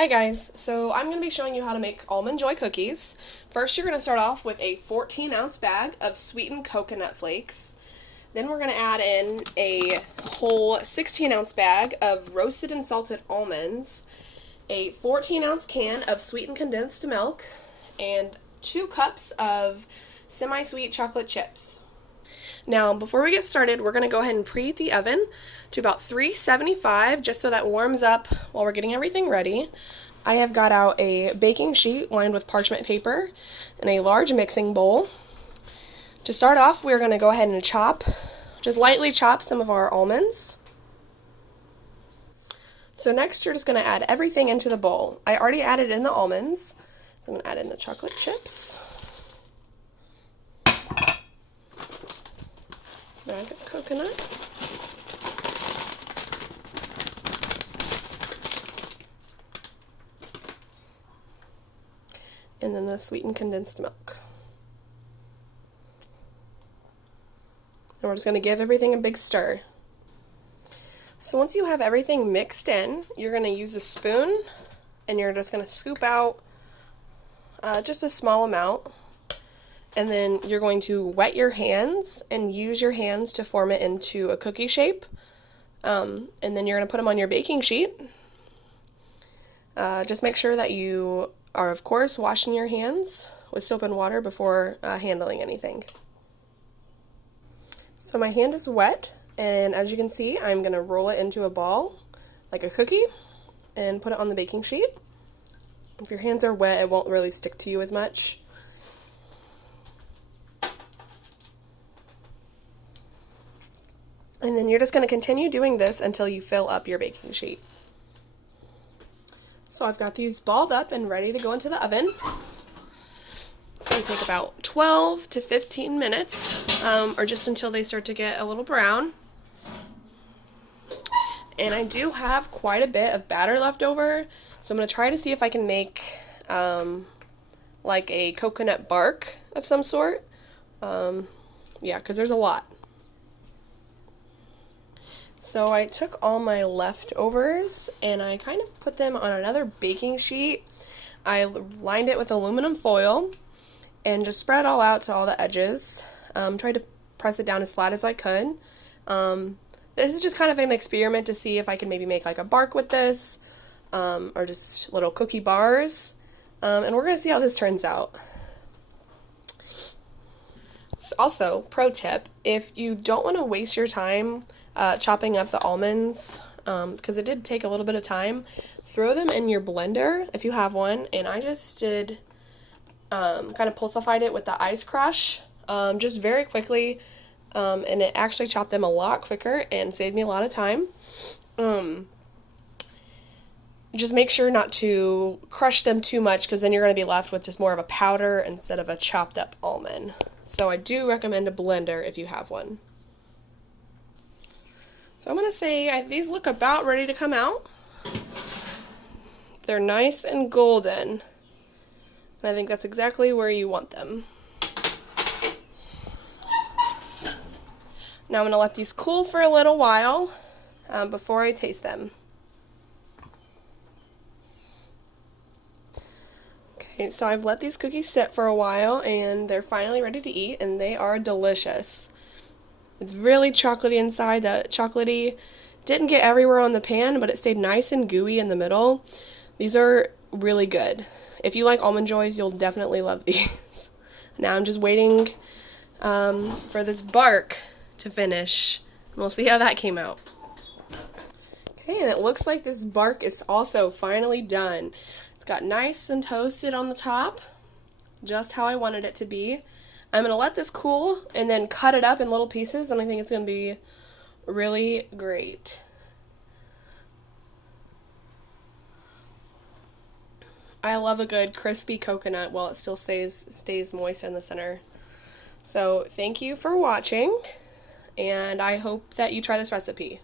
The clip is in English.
Hi guys, so I'm going to be showing you how to make almond joy cookies. First you're going to start off with a 14-ounce bag of sweetened coconut flakes. Then we're going to add in a whole 16-ounce bag of roasted and salted almonds, a 14-ounce can of sweetened condensed milk, and 2 cups of semi-sweet chocolate chips. Now, before we get started, we're going to go ahead and preheat the oven to about 375 just so that warms up while we're getting everything ready. I have got out a baking sheet lined with parchment paper and a large mixing bowl. To start off, we're going to go ahead and just lightly chop some of our almonds. So next, you're just going to add everything into the bowl. I already added in the almonds. I'm going to add in the chocolate chips. Bag of coconut. And then the sweetened condensed milk. And we're just going to give everything a big stir. So once you have everything mixed in, you're going to use a spoon and you're just going to scoop out just a small amount. And then you're going to wet your hands and use your hands to form it into a cookie shape. And then you're going to put them on your baking sheet. Just make sure that you are, of course, washing your hands with soap and water before handling anything. So my hand is wet, and as you can see, I'm going to roll it into a ball like a cookie and put it on the baking sheet. If your hands are wet, it won't really stick to you as much. And then you're just going to continue doing this until you fill up your baking sheet. So I've got these balled up and ready to go into the oven. It's going to take about 12 to 15 minutes, or just until they start to get a little brown. And I do have quite a bit of batter left over, so I'm going to try to see if I can make like a coconut bark of some sort. Yeah, because there's a lot. So I took all my leftovers and I kind of put them on another baking sheet. I lined it with aluminum foil and just spread it all out to all the edges. Tried to press it down as flat as I could. This is just kind of an experiment to see if I can maybe make like a bark with this, or just little cookie bars. And we're going to see how this turns out. So also, pro tip, if you don't want to waste your time chopping up the almonds, because it did take a little bit of time, throw them in your blender if you have one, and I just did kind of pulsified it with the ice crush just very quickly, and it actually chopped them a lot quicker and saved me a lot of time. Just make sure not to crush them too much, because then you're going to be left with just more of a powder instead of a chopped up almond. So I do recommend a blender if you have one. So I'm going to say these look about ready to come out. They're nice and golden. And I think that's exactly where you want them. Now I'm going to let these cool for a little while before I taste them. Okay, so I've let these cookies sit for a while and they're finally ready to eat, and they are delicious. It's really chocolatey inside. The chocolatey didn't get everywhere on the pan, but it stayed nice and gooey in the middle. These are really good. If you like almond joys, you'll definitely love these. Now I'm just waiting for this bark to finish, and we'll see how that came out. Okay, and it looks like this bark is also finally done. It's got nice and toasted on the top, just how I wanted it to be. I'm going to let this cool and then cut it up in little pieces, and I think it's going to be really great. I love a good crispy coconut while it still stays moist in the center. So thank you for watching, and I hope that you try this recipe.